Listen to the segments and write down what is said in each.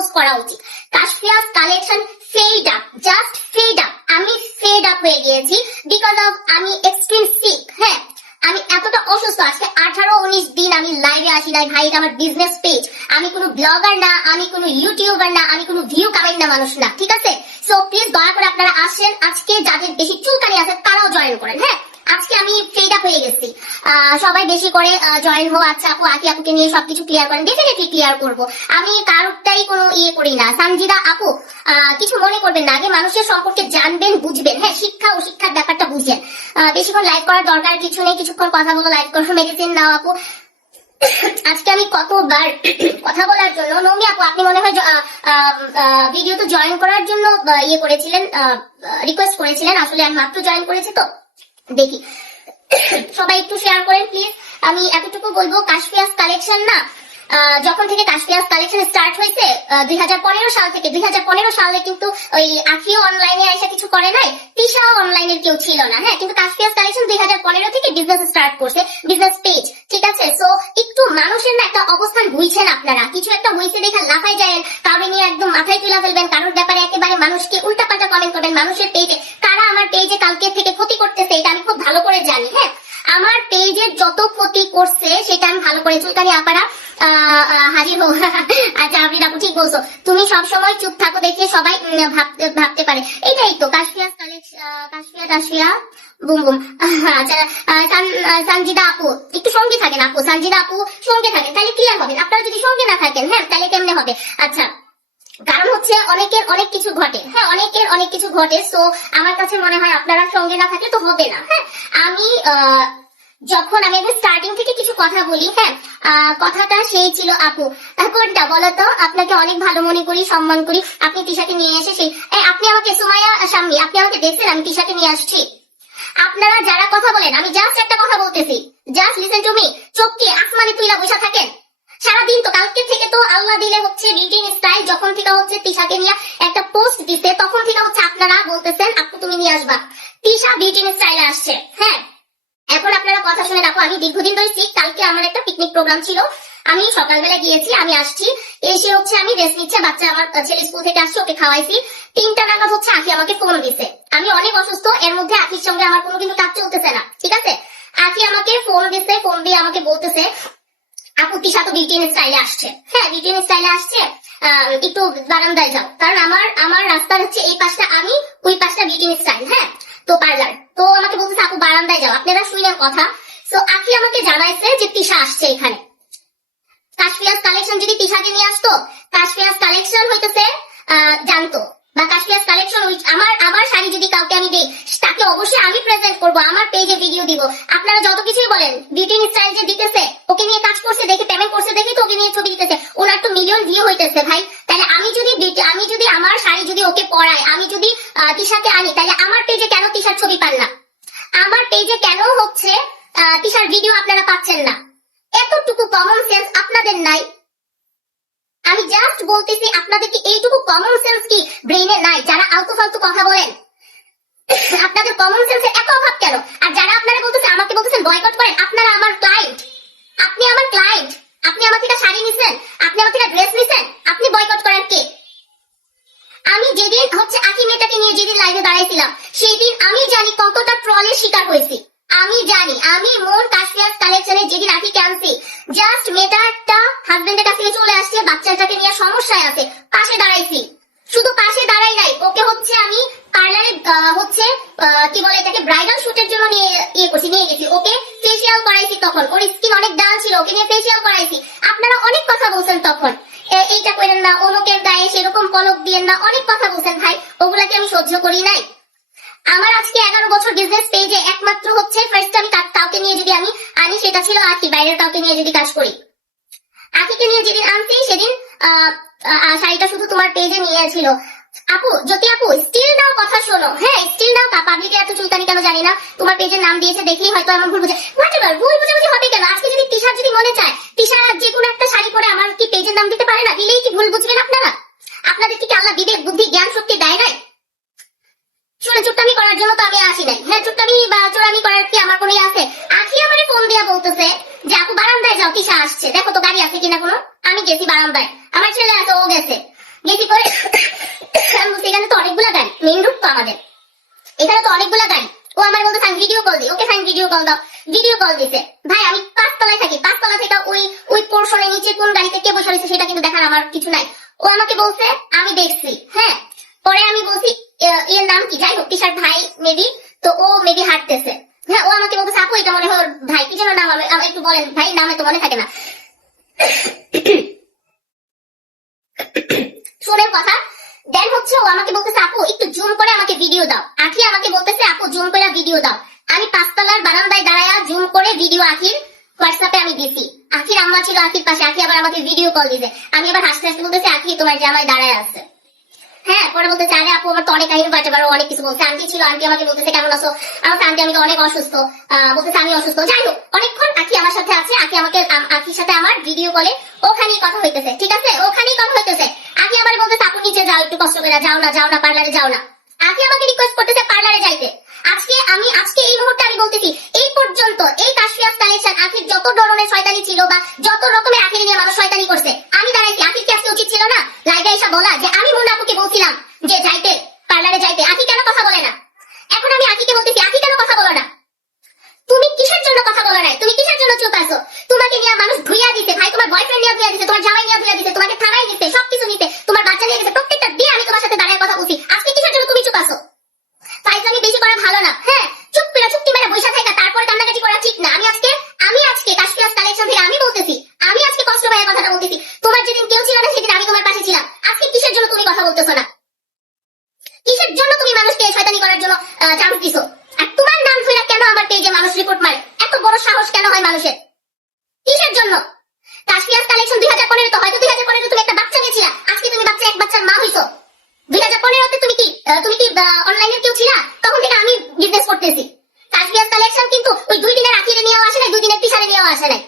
Post করা উচিত। কাশফিয়াস collection fed up, just fed up. আমি ফেড আপ হয়ে গিয়েছি বিকজ অফ আমি এক্সট্রিম সিক। হ্যাঁ, আমি এতটা অসুস্থ, আজকে 18-19 দিন আমি লাইভে আসি নাই ভাই। এটা আমার বিজনেস পেজ, আমি কোনো ব্লগার না, আমি কোনো ইউটিউবার না, আমি কোনো ভিউ কামাই না মানুষ না, ঠিক আছে? সো প্লিজ দয়া করে আপনারা আসেন, আজকে যাদের বেশি চুলকানি আছে তারাও জয়েন করেন। হ্যাঁ, আজকে আমি ফেড আপ হয়ে গেছি, সবাই বেশি করে জয়েন হো। আচ্ছা আপু, আপুকে নিয়ে সবকিছু ক্লিয়ার করেন, ডেফিনেটলি ক্লিয়ার করবো। আমি কারোরটাই কোনো ইয়ে করি না। সানজিদা আপু, কিছু মনে করবেন না, আগে মানুষের সম্পর্কে জানবেন, বুঝবেন। হ্যাঁ, শিক্ষা ও শিক্ষার ব্যাপারটা বুঝেন। বেশিক্ষণ লাইভ করার দরকার কিছু নেই, কিছুক্ষণ কথা বলো, লাইভ করো, মেডিসিন নাও আপু। আজকে আমি কতবার কথা বলার জন্য, নমি আপু আপনি মনে হয় ভিডিওতে জয়েন করার জন্য ইয়ে করেছিলেন, রিকোয়েস্ট করেছিলেন। আসলে আমি মাত্র জয়েন করেছি তো দেখি, সবাই একটু শেয়ার করেন প্লিজ। আমি এতটুকু বলবো, কাশফিয়াস কালেকশন না, যখন থেকে কাশফিয়াস কালেকশন স্টার্ট হয়েছে 2015 সাল থেকে, 2015 সালে কিন্তু ওই আখিও অনলাইনে এসে কিছু করে নাই, তিশাও অনলাইনের কেউ ছিল না। হ্যাঁ, কিন্তু কাশফিয়াস কালেকশন 2015 থেকে বিজনেস স্টার্ট করছে, বিজনেস পেজ, ঠিক আছে? সো একটু মানুষের না একটা অবস্থান বুঝছেন আপনারা, কিছু একটা হয়েছে দেখা লাফাই যায়, কারো নিয়ে একদম মাথায় তুলে ফেলবেন, কারোর ব্যাপারে একেবারে মানুষকে উল্টাপাল্টা কমেন্ট করবেন। মানুষের পেজে কারা আমার পেজে কালকে থেকে ক্ষতি করতেছে এটা আমি খুব ভালো করে জানি। হ্যাঁ, আমার পেজের যত ক্ষতি করছে সেটা আমি ভালো করে, চুলকানি আপারা হাজির হোক। আচ্ছা আপনি আপু ঠিক বলছো, তুমি সবসময় চুপ থাকো দেখে সবাই ভাবতে পারে। এটাই তো কাশফিয়াস কাশফিয়া বুম বুম। আচ্ছা সানজিদা আপু একটু সঙ্গে থাকেন, আপু সানজিদা আপু সঙ্গে থাকেন, তাহলে ক্লিয়ার হবেন। আপনারা যদি সঙ্গে না থাকেন, হ্যাঁ, তাহলে কেমনে হবে? আচ্ছা, কারণ হচ্ছে অনেকের অনেক কিছু ঘটে। হ্যাঁ, অনেকের অনেক কিছু ঘটে। সো আমার কাছে মনে হয় আপনারা সঙ্গে না থাকলে তো হবে না। হ্যাঁ, আমি যখন আমি স্টার্টিং থেকে কিছু কথা বলি, হ্যাঁ, কথাটা সেই ছিল আপু কোনটা বলতো, আপনাকে অনেক ভালো মনে করি, সম্মান করি, আপনি তিশাকে নিয়ে এসে সেই, আপনি আমাকে সুমাইয়া শাম্মী, আপনি আমাকে দেখছেন আমি তিশাকে নিয়ে আসছি? আপনারা যারা কথা বলেন, আমি জাস্ট একটা কথা বলতেছি, জাস্ট লিসেন টু মি। চোখ কি আসমানে তুইলা বসে থাকেন সারাদিন? তো কালকে থেকে তো আল্লাহ দিলে হচ্ছে বিউটি স্টাইল, যখন থেকে হচ্ছে তিশাকে নিয়ে একটা পোস্ট দিতে, তখন থেকে হচ্ছে আপনারা বলতেছেন আপু তুমি নিয়ে আসবা, তিশা বিউটি স্টাইলে আসছে। হ্যাঁ, এখন আপনারা কথা শুনে রাখো, আমি দীর্ঘদিন ধরে শিখ। কালকে আমার একটা পিকনিক প্রোগ্রাম ছিল, আমি সকালবেলা গিয়েছি, আমি আসছি, এসে হচ্ছে আমি রেস্ট নিচ্ছে, বাচ্চা আমার ছেলে স্কুল থেকে আসছে, ওকে খাওয়াইছি। 3টা নাগাদ হচ্ছে আখি আমাকে ফোন দিছে, আমি অনেক অসুস্থ, এর মধ্যে আখির সঙ্গে আমার কোনো কিন্তু কাজ চলতেছে না, ঠিক আছে? আখি আমাকে ফোন দিছে, ফোন দিয়ে আমাকে বলতেছে আপু তিশা তো বিউটি স্টাইলে আসছে। হ্যাঁ, বিউটি স্টাইলে আসছে, একটু বারান্দায় যাও, কারণ আমার রাস্তার হচ্ছে এই পাশটা আমি, ওই পাশটা বিউটি স্টাইল, হ্যাঁ, তো পার্লার। তো আমাকে বলতেছে আপু বারান্দায় যাও। আপনারা শুনলেন কথা। সো আখি আমাকে জানাইছে যে তিশা আসছে এখানে। কাশফিয়াস কালেকশন যদি তিশাকে নিয়ে আসতো, কাশফিয়াস কালেকশন হইতেছে জানতো, বা কাশফিয়াস কালেকশন আমার শাড়ি যদি কাউকে আমি দেই, তাকে অবশ্যই আমি প্রেজেন্ট করব, আমার পেজে ভিডিও দিব। আপনারা যত কিছুই বলেন, বিউটি স্টাইল যে দিতেছে, ওকে নিয়ে কাজ করছে দেখে, পেমেন্ট করছে দেখে তো ওকে নিয়ে ছবি দিতেছে, ওনার তো মিলিয়ন ভিউ হইতেছে ভাই। তাহলে আমি যদি আমার শাড়ি যদি ওকে পরাই, আমি যদি তিশাকে আনি, তাহলে আমার পেজে কেন তিশার ছবি পান না? আমার পেজে কেন হচ্ছে তিশার ভিডিও আপনারা পাচ্ছেন না? এতটুকু কমন সেন্স আপনাদের নাই? আমি জাস্ট বলতেছি, আপনাদের কি এইটুকু কমন সেন্স কি ব্রেইনে নাই? যারা আলতু ফালতু কথা বলেন, আপনাদের কমন সেন্সের এত অভাব কেন? আর যারা আপনারা বলতেছেন, আমাকে বলতেছেন বয়কট করেন, আপনারা আমার ক্লায়েন্ট, আপনি আমার ক্লায়েন্ট, আপনি আমার থেকে শাড়ি নিছেন, আপনি আমার থেকে ড্রেস নিছেন, আপনি বয়কট করেন কে? আমি যেদিন হচ্ছে আখি মেয়েটাকে নিয়ে যেদিন লাইভে দাঁড়াইছিলাম, সেদিন আমি জানি কতটা ট্রলের শিকার হয়েছি। আমি জানি, আমি মোর কাশফিয়াস কালেকশনে যেদিন আখিকে আনছি, জাস্ট মেয়েটা একটা হাজবেন্ডের কাছে চলে আসছে, বাচ্চাটাকে নিয়ে সমস্যায় আছে, পাশে দাঁড়াইছি। শুধু পাশে দাঁড়াই নাই, ওকে হচ্ছে আমি পার্লারে হচ্ছে কি বলে এটাকে, ব্রাইডাল শুটের জন্য নিয়ে গেছি, ওকে ফেসিয়াল করাইছি। তখন ওর স্কিন অনেক ডাল ছিল, ওকে নিয়ে ফেসিয়াল করাইছি। আপনারা অনেক কথা বলছেন তখন, এইটা করেন না, অমুকের গায়ে সেরকম পলক দিয়েন না, অনেক কথা বলছেন ভাই, ওগুলাকে আমি সহ্য করি নাই। আমার আজকে 11 বছর বিজনেস পেজে একমাত্র হচ্ছে ফার্স্ট আমি কাউকে নিয়ে যদি আমি আনি, সেটা ছিল আখি। বাইরের কাউকে নিয়ে যদি কাজ করি, আখিকে নিয়ে যেদিন আনছি সেদিন শাড়িটা শুধু তোমার পেজে নিয়েছিল। আপু জ্যোতি আপু, স্টিল নাও কথা শোনো, হ্যাঁ স্টিল নাও। পাবলিকে এত চুলকানি কেন জানি না, তোমার পেজের নাম দিয়েছে দেখেই হয়তো এমন ভুল বুঝে, হোয়াটএভার, ভুল বুঝাবুঝি হবে কেন? আজকে যদি তিশার যদি মনে চায়, তিশা যে কোনো একটা শাড়ি পরে আমার কি পেজের নাম দিতে পারে না? দিলেই কি ভুল বুঝবেন আপনারা? আপনাদের কি আল্লাহ বিবেক বুদ্ধি জ্ঞান শক্তি দেয় নাই? শুনে চুট্টামি করার জন্য তো আমি আসি নাই। হ্যাঁ, চুট্টামি বা চোরামি করার কি আমার কোনো আছে? আখি আমারে ফোন দিয়া বলতেছে যে আপু বারান্দায় যাও, তিশা আসছে, দেখো তো গাড়ি আছে কিনা কোনো। আমি গেছি বারান্দায়, আমার ছেলে আছে, ও গেছে। গেছি পরে আমি বলছি এখানে তো অনেকগুলা গাড়ি, মেইন রুট তো আমাদের, এখানে তো অনেকগুলা গাড়ি। ও আমার বলতে ফাইন ভিডিও কল দি, ওকে ফাইন ভিডিও কল দাও, ভিডিও কল দিতে। ভাই আমি 5 তলায় থাকি, 5 তলা থেকে ওই পোর্শনের নিচে কোন গাড়িতে কে বসে রয়েছে সেটা কিন্তু দেখার আমার কিছু নাই। ও আমাকে বলছে, আমি দেখছি, হ্যাঁ। পরে আমি বলছি এর নাম কি, যাই হোক টিশার্ট ভাই মেবি, তো ও মেবি হাঁটতেছে, হ্যাঁ। ও আমাকে বলছে আপু এটা মনে হয় ভাই, কি যেন নাম, আমি একটু বলেন ভাই, নামে তো মনে থাকে না। শুনেন কথা। দেন হচ্ছে ও আমাকে বলতেছে আপু একটু জুম করে আমাকে ভিডিও দাও। আখি আমাকে বলতেছে আপু জুম করে ভিডিও দাও। আমি 5 তলার বারান্দায় দাঁড়ায়া জুম করে ভিডিও আখির হোয়াটসঅ্যাপে আমি দিছি। আখির আম্মা ছিল আখির পাশে, আখি আবার আমাকে ভিডিও কল দিছে। আমি আবার হাসতে হাসতে বলতেছি আখি তোমার জামাই দাঁড়ায় আছে, হ্যাঁ। পরে বলতেছে আরে আপু আমার তো অনেক কাহিনী পাঠাতে পারো, অনেক কিছু বলছে। আন্টি ছিল, আন্টি আমাকে বলতেছে কেমন আছো, আমার আন্টি আমি তো অনেক অসুস্থ, বলতেছে আমি অসুস্থ। যাই হোক অনেকক্ষণ আখি আমার সাথে আছে, আখি আমাকে আখির সাথে আমার ভিডিও কলে ওখানেই কথা হইতেছে, ঠিক আছে, ওখানেই কথা হইতেছে। আখি আমার বলতেছে আপু নিচে যাও, একটু কষ্ট করে যাও না পার্লারে যাও না। আখি আমাকে রিকোয়েস্ট করতেছে পার্লারে যাইতে। আজকে এই মুহূর্তে আমি বলতেছি এই পর্যন্ত এই কাশফিয়াস কালেকশন আখির যত ধরনের শয়তানি ছিল বা যত রকমের আখির নিয়ে মানুষ শয়তানি করছে, আমি দাঁড়াইছি। আখির কি আজকে উচিত ছিল না লাইভে এসে বলা যে আমি মুন্না আপুকে বলছিলাম যে যাইতে, পার্লারে যাইতে? আখি কেন কথা বলে না? এখন আমি আখিকে বলতেছি আখি কেন কথা বলো না? তুমি কিসের জন্য কথা বলো নাই? তুমি কিসের জন্য চুপ আছো? তোমাকে নিয়ে মানুষ ধুইয়া দিতে ভাই, তোমার বয়ফ্রেন্ড নিয়ে ধুইয়া দিতে, তোমার জামাই নিয়ে ধুইয়া দিতে, তোমাকে থানায় দিতে, সবকিছু নিতে, তোমার বাচ্চা নিয়ে গেছে, প্রত্যেকটা দিয়ে আমি তোমার সাথে দাঁড়ায় কথা বলছি। আজকে কিসের জন্য তুমি চুপ আছো? ফাইজলামি বেশি করা ভালো না, হ্যাঁ। চুপটি মেরে বসে থাকা তারপরে কান্নাকাটি করা ঠিক না। আমি আজকে কাশফিয়াস কালেকশন থেকে আমি বলতেছি, আমি আজকে কষ্ট ভাইয়ের কথাটা বলতেছি। তোমার যেদিন কেউ ছিল না সেদিন আমি তোমার পাশে ছিলাম। আজকে কিসের জন্য তুমি কথা বলতেছো না? কিসের জন্য তুমি মানুষকে শয়তানি করার জন্য চাপ দিছো? আর তোমার নাম ধরে কেন আমার পেজে মানুষ রিপোর্ট মারে? এত বড় সাহস কেন হয় মানুষের? কিসের জন্য? কাশফিয়াস কালেকশন 2015 তো, হয়তো 2015 তুমি একটা বাচ্চা নিয়েছিলা, আজকে তুমি এক বাচ্চার মা হইছো। 2015 তে তুমি কি অনলাইনে কেউ ছিলা? তখন থেকে আমি বিজনেস করতেছি। কাশফিয়াস কালেকশন কিন্তু ওই 2 দিনের আখিরে নিয়েও আসে নাই, 2 দিনের পিছনে নিয়েও আসে নাই।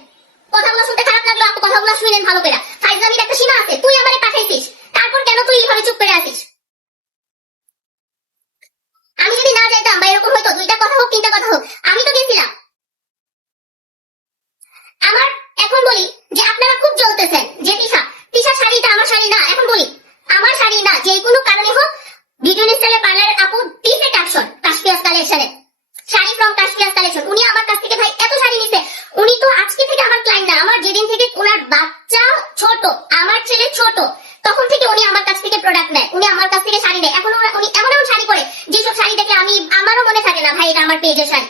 কথাগুলো শুনতে খারাপ লাগলো আপু, কথাগুলো শুনেন ভালো করে। ফাইজলামির একটা সীমা আছে। তুই আমারে পাঠাইছিস, তারপর কেন তুই এইভাবে চুপ করে আছিস? আমি যদি না যাইতাম বা এরকম হয়তো 2টা কথা হোক 3টা কথা হোক, আমি তো গেছিলাম। আমার এখন বলি যে আপনারা খুব জ্বলতেছেন যে তিশা শাড়িটা আমার শাড়ি না। এখন বলি আমার শাড়ি না, যে কোনো কারণে হোক ভিডিও স্টাইলে পার্লারের আপু দিছে ক্যাপশন কাশফিয়াস কালেকশনের শাড়ি ফ্রম কাশফিয়াস কালেকশন। উনি আমার কাছ থেকে ভাই এত শাড়ি নিছে। উনি তো আজকে থেকে আমার ক্লায়েন্ট না, আমার যেদিন থেকে ওনার বাচ্চা ছোট, আমার ছেলে ছোট, তখন থেকে উনি আমার কাছ থেকে প্রোডাক্ট নেয়, উনি আমার কাছ থেকে শাড়ি নেয়। এখন উনি এমন শাড়ি পরে যেসব শাড়ি দেখে আমারও মনে থাকে না ভাই এটা আমার পেজের শাড়ি।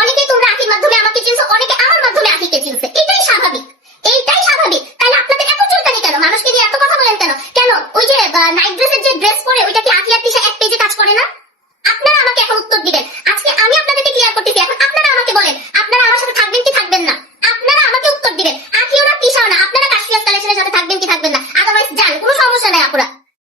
অনেকে তোমরা আখির মাধ্যমে আমাকে চিনছো, অনেকে আমার মাধ্যমে আখিকে চিনছে। এটাই স্বাভাবিক, এইটাই স্বাভাবিক। তাহলে আপনাদের এত চুলকানি কেন? মানুষকে নিয়ে এত কথা বলেন কেন? ওই যে নাইট ড্রেসের যে ড্রেস পরে ওইটা কি আখি আর তিশা এক পেজে কাজ করে না? আপনারা আমাকে এখন উত্তর দিবেন। আজকে আমি আপনাদেরকে ক্লিয়ার করতেছি, এখন আপনারা আমাকে বলেন আপনারা আমার সাথে থাকবেন কি থাকবেন না? আপনারা আমাকে উত্তর দিবেন।